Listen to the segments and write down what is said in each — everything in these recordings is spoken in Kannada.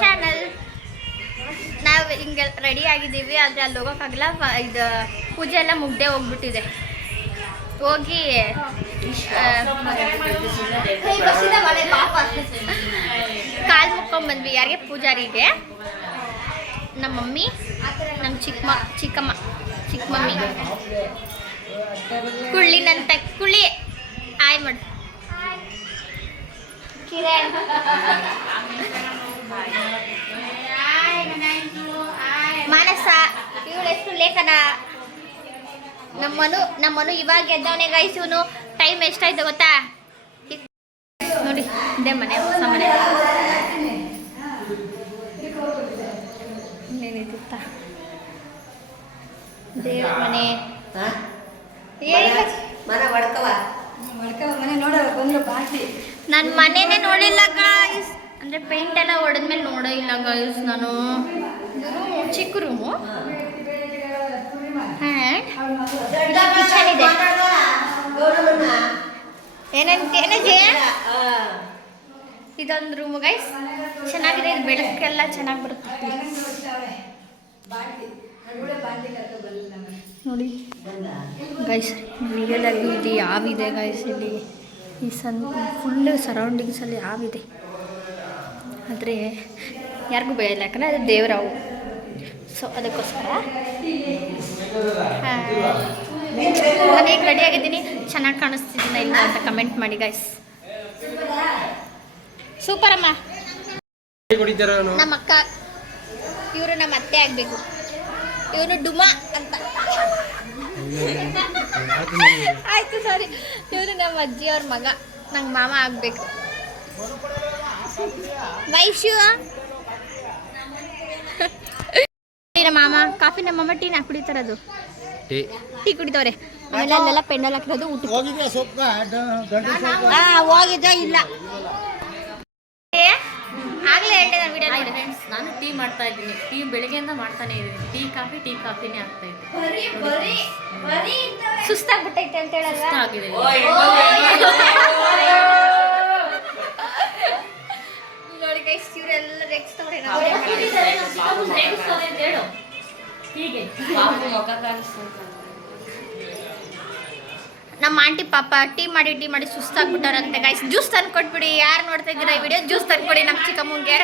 ಚಾನಲ್. ನಾವು ಹಿಂಗೆ ರೆಡಿ ಆಗಿದ್ದೀವಿ, ಆದರೆ ಅಲ್ಲಿ ಹೋಗೋಕ್ಕಾಗಲ್ಲ. ಇದು ಪೂಜೆ ಎಲ್ಲ ಮುಗ್ದೇ ಹೋಗ್ಬಿಟ್ಟಿದೆ. ಹೋಗಿ ಕಾಲು ಮುಕ್ಕೊಂಡ್ಬಂದ್ವಿ. ಯಾರಿಗೆ? ಪೂಜಾರಿಗೆ. ನಮ್ಮ ಮಮ್ಮಿ, ನಮ್ಮ ಚಿಕ್ಕ ಮಮ್ಮಿ ಕುಳ್ಳಿನಂತೆ ಕುಳ್ಳಿ ಆಯ್ ಮಾಡು. ಕಿರಣ್, ಮಾನಸ, ಇವಳು ಎಷ್ಟು ಲೇಖನ. ನಮ್ಮನು ಇವಾಗ ಎದ್ದವನೇ ಗೈಸ್. ಇವನು ಟೈಮ್ ಎಷ್ಟಾಯ್ತು ಗೊತ್ತಾ? ನೋಡಿ, ಇದೇ ಮನೆ, ಹೊಸ ಮನೆ. ಇನ್ನೇನಿತ್ತ ದೇವ್ರ ಮನೆ. ನಾನು ಮನೆನೇ ನೋಡಿಲ್ಲ ಗಾಯ್ಸ್. ಅಂದರೆ ಪೇಂಟ್ ಎಲ್ಲ ಹೊಡೆದ್ಮೇಲೆ ನೋಡೋ ಇಲ್ಲ ಗಾಯ್ಸ್ ನಾನು. ಚಿಕ್ಕ ರೂಮು, ಕಿಚನ್ ಇದೆ. ಏನಜ್ಜೆ? ಇದೊಂದು ರೂಮು ಗೈಸ್, ಚೆನ್ನಾಗಿದೆ. ಇದು ಬೆಳಕೆಲ್ಲ ಚೆನ್ನಾಗಿ ಬರುತ್ತೆ ನೋಡಿ ಗೈಸ್. ರಿಯಲ್ ಆಗಿ ಇಲ್ಲಿ ಯಾವಿದೆ ಗೈಸ್. ಇಲ್ಲಿ ಈ ಫುಲ್ ಸರೌಂಡಿಂಗ್ಸಲ್ಲಿ ಯಾವಿದೆ, ಆದರೆ ಯಾರಿಗೂ ಭಯ ಇಲ್ಲ, ಯಾಕಂದರೆ ಅದು ದೇವರಾವು. ಸೊ ಅದಕ್ಕೋಸ್ಕರ ನಾನು ಈಗ ರೆಡಿ ಆಗಿದ್ದೀನಿ. ಚೆನ್ನಾಗಿ ಕಾಣಿಸ್ತಿದ್ದೀನಿ ಇಲ್ಲ ಅಂತ ಕಮೆಂಟ್ ಮಾಡಿ ಗೈಸ್. ಸೂಪರ್ ಅಮ್ಮ. ನಮ್ಮ ಅಕ್ಕ, ಇವರು ನಮ್ಮ ಅತ್ತೆ ಆಗಬೇಕು. ಇವನು ಡುಮಾ ಅಂತ. ಆಯ್ತು ಸಾರಿ. ಇವನು ನಮ್ಮ ಅಜ್ಜಿಯವ್ರ ಮಗ, ನಂಗೆ ಮಾಮ ಆಗಬೇಕು. ವೈಶ್ಯು ನಮ್ಮ ಮಾಮ. ಕಾಫಿ ನಮ್ಮ ಮಾಮ ಟೀನ ಕುಡಿತಾರದು. ಟೀ ಕುಡಿತವ್ರೆ. ಆಮೇಲೆ ಅಲ್ಲೆಲ್ಲ ಪೆಂಡಲ್ ಹಾಕಿರೋದು ಊಟ. ಹೋಗಿದ್ದೆ ಇಲ್ಲ ಆಗ್ಲೇ ಹೇಳಿದೆ ನಾನು ವಿಡಿಯೋ ನೋಡಿ. ಫ್ರೆಂಡ್ಸ್, ನಾನು ಟೀ ಮಾಡ್ತಾ ಇದ್ದೀನಿ. ಟೀ ಬೆಳಗ್ಗೆಯಿಂದ ಮಾಡ್ತಾನೆ ಇದ್ದೀನಿ. ಟೀ ಕಾಫಿನೇ ಆಗ್ತಾ ಇತ್ತು. ಸುಸ್ತಾಗ್ಬಿಟ್ಟೈತೆ ಅಂತ ಹೇಳಲ್ಲ. ನೋಡಿ ಗೈಸ್, ಇವರೆಲ್ಲ ರೆಕ್ಸ್ ತಗೊಂಡು ನಮ್ಮ ಆಂಟಿ ಪಾಪ ಟೀ ಮಾಡಿ ಸುಸ್ತಾಗ್ಬಿಟ್ಟಾರಂತೆ ಗೈಸ್. ಜ್ಯೂಸ್ ತಂದು ಕೊಟ್ಬಿಡಿ. ಯಾರು ನೋಡ್ತಾ ಇದ್ದೀರಾ ಈ ವಿಡಿಯೋ, ಜ್ಯೂಸ್ ತಂದು ಕೊಡಿ ನಮ್ಮ ಚಿಕ್ಕಮ್ಮಂಗೆ.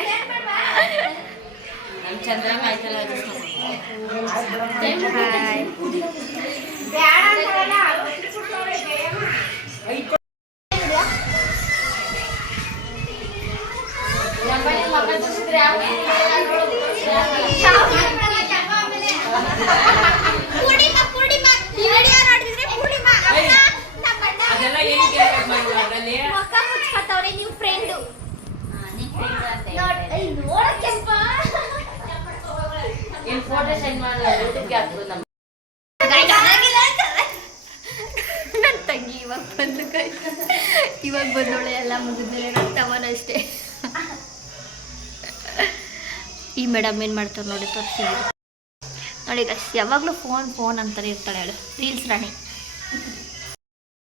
ನೀವು ಫ್ರೆಂಡು ನನ್ನ ತಂಗಿ ಇವಾಗ ಬಂದೋಳೆ. ಎಲ್ಲ ಮುಗಿದ್ಮೇಲೆ ನನ್ನ ತವನ ಅಷ್ಟೇ. ಈ ಮೇಡಮ್ ಏನು ಮಾಡ್ತಾರೆ ನೋಡಿ, ತೋರಿಸ್ತೀವಿ ನೋಡಿ ಗೈಸ್. ಯಾವಾಗಲೂ ಫೋನ್ ಅಂತಾನೆ ಇರ್ತಾಳೆ ಅವಳು. ರೀಲ್ಸ್ ರಾಣಿ.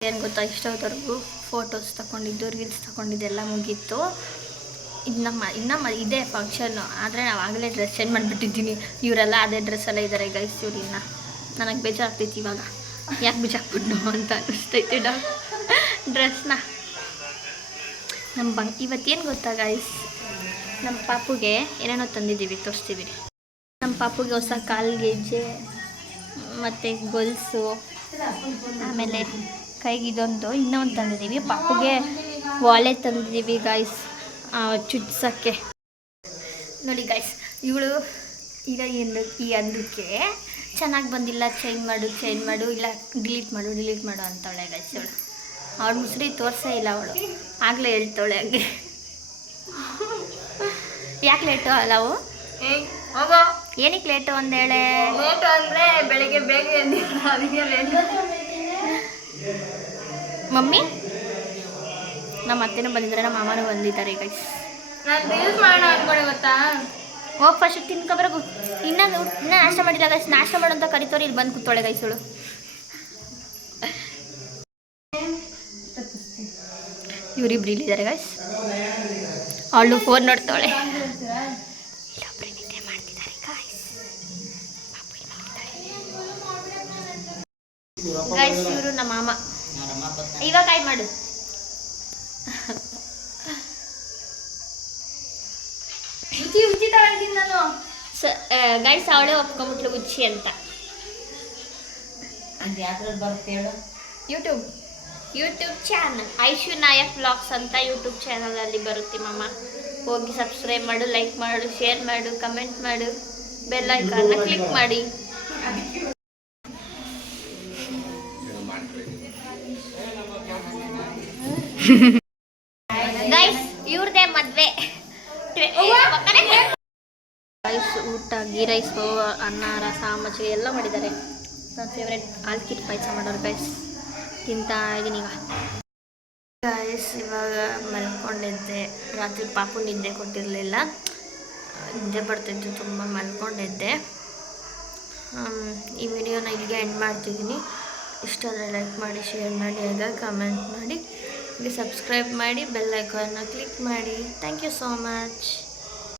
ಏನು ಗೊತ್ತಾ, ಇಷ್ಟೊತ್ತವರೆಗೂ ಫೋಟೋಸ್ ತಗೊಂಡಿದ್ದು, ರೀಲ್ಸ್ ತಗೊಂಡಿದ್ದೆಲ್ಲ ಮುಗೀತು. ಇನ್ನೂ ಇದೇ ಫಂಕ್ಷನ್ನು. ಆದರೆ ನಾವು ಆಗಲೇ ಡ್ರೆಸ್ ಚೇಂಜ್ ಮಾಡಿಬಿಟ್ಟಿದ್ದೀನಿ. ಇವರೆಲ್ಲ ಅದೇ ಡ್ರೆಸ್ಸೆಲ್ಲ ಇದ್ದಾರೆ ಗೈಸ್. ಇವ್ರು ನನಗೆ ಬೇಜಾರಾಗ್ತೈತಿ ಇವಾಗ. ಯಾಕೆ ಬಿಚ್ಚಾಕ್ಬಿಟ್ಟು ಅಂತ ಅನ್ನಿಸ್ತೈತೆ ಡ್ರೆಸ್ನ. ಇವತ್ತೇನು ಗೊತ್ತಾ ಗೈಸ್, ನಮ್ಮ ಪಾಪುಗೆ ಏನೇನೋ ತಂದಿದ್ದೀವಿ, ತೋರಿಸ್ತೀವಿ. ನಮ್ಮ ಪಾಪುಗೆ ಹೊಸ ಕಾಲು ಗೆಜ್ಜೆ ಮತ್ತು ಗೊಲ್ಸು, ಆಮೇಲೆ ಕೈಗೆ ಇದೊಂದು, ಇನ್ನೂ ಒಂದು ತಂದಿದ್ದೀವಿ. ಪಾಪುಗೆ ವಾಲೆ ತಂದಿದ್ದೀವಿ ಗೈಸ್, ಚುಚ್ಸೋಕ್ಕೆ. ನೋಡಿ ಗೈಸ್, ಇವಳು ಈಗ ಈ ಅಂದಕ್ಕೆ ಚೆನ್ನಾಗಿ ಬಂದಿಲ್ಲ, ಚೇಂಜ್ ಮಾಡು ಇಲ್ಲ ಡಿಲೀಟ್ ಮಾಡು ಅಂತಾಳೆ ಗೈಸ್. ಅವಳು ಮುಸ್ರಿ ತೋರಿಸೇ ಇಲ್ಲ. ಅವಳು ಆಗಲೇ ಹೇಳ್ತಾಳೆ ಹಂಗೆ. ಯಾಕೆ ಲೇಟು ಅಲ್ಲವು? ಹೋಗೋ. ಏನಕ್ಕೆ ಲೇಟು ಅಂದೇಳೆ? ಲೇಟು ಅಂದರೆ ಬೆಳಿಗ್ಗೆ ಬೇಗ ಅದಕ್ಕೆ ಲೇಟು. ಮಮ್ಮಿ, ನಮ್ಮ ಅತ್ತೆನೂ ಬಂದಿದ್ದಾರೆ, ನಮ್ಮ ಮಾಮನೂ ಬಂದಿದ್ದಾರೆ ಗೈಸ್. ನಾನು ರೀಲ್ಸ್ ಮಾಡೋಣ ಅಂದ್ಕೊಂಡೆ ಗೊತ್ತಾ. ಹೋಗಿ ಫಸ್ಟ್ ತಿನ್ಕೊಬರಗು. ಇನ್ನೂ ನಾಷ್ಟ ಮಾಡಿಲ್ಲ ಗೈಸ್. ನಾಷ್ಟ ಮಾಡು ಅಂತ ಕರಿತೋರಿ. ಇಲ್ಲಿ ಬಂದು ಕೂತ್ಕೊಳ್ಳೆ ಗೈಸ್ ಇವಳು. ಇವರಿಬ್ರು ಇಲ್ಲಿದ್ದಾರೆ ಗೈಸ್. ಅವಳು ಫೋನ್ ನೋಡ್ತಾಳೆ. ಗೈಸ್ ಇವರು ನಮ್ಮ ಮಾಮ. ಇವಾಗ ಕಾಯ್ ಮಾಡು. ಉಜ್ಜಿ ತಗೊಂಡಿದ್ದೀನಿ ನಾನು. ಗೈಸ್ ಅವಳೇ ಒಪ್ಕೊಂಬಿಟ್ಲು ಉಜ್ಜಿ ಅಂತ. YouTube channel Aishu Nayak vlogs ಅಂತ ಯೂಟ್ಯೂಬ್ ಚಾನಲಲ್ಲಿ ಬರುತ್ತೆ ಮಾಮ. ಹೋಗಿ ಸಬ್ಸ್ಕ್ರೈಬ್ ಮಾಡು, ಲೈಕ್ ಮಾಡು, ಶೇರ್ ಮಾಡು, ಕಮೆಂಟ್ ಮಾಡು, ಬೆಲ್ ಐಕಾನ್ನ ಕ್ಲಿಕ್ ಮಾಡಿ. ಗೈಸ್ ಇವ್ರದೇ ಮದ್ವೆ. ರೈಸ್ ಊಟ, ಗೀ ರೈಸ್, ಅನ್ನ, ರಸ, ಮಜ್ಜಿಗೆ ಎಲ್ಲ ಮಾಡಿದ್ದಾರೆ. ನನ್ನ ಫೇವ್ರೆಟ್ ಆಲ್ಕಿಟ್ ಪಾಯಸ ಮಾಡೋರು ಗೈಸ್. ತಿಂತಾ ಇದ್ದೀನಿ ಈಗ. ಗೈಸ್ ಇವಾಗ ಮಲ್ಕೊಂಡಿದ್ದೆ. ರಾತ್ರಿ ಪಾಪು ನಿದ್ದೆ ಕೊಟ್ಟಿರಲಿಲ್ಲ, ನಿದ್ದೆ ಬರ್ತಿದ್ದು ತುಂಬ. ಮಲ್ಕೊಂಡಿದ್ದೆ. ಈ ವಿಡಿಯೋನ ಇಲ್ಲಿಗೆ ಎಂಡ್ ಮಾಡ್ತಿದ್ದೀನಿ. ಇಷ್ಟ ಆದರೆ ಲೈಕ್ ಮಾಡಿ, ಶೇರ್ ಮಾಡಿ, ಆಗ ಕಮೆಂಟ್ ಮಾಡಿ, ಸಬ್ಸ್ಕ್ರೈಬ್ ಮಾಡಿ, ಬೆಲ್ ಐಕಾನ್ನ ಕ್ಲಿಕ್ ಮಾಡಿ. Thank you so much.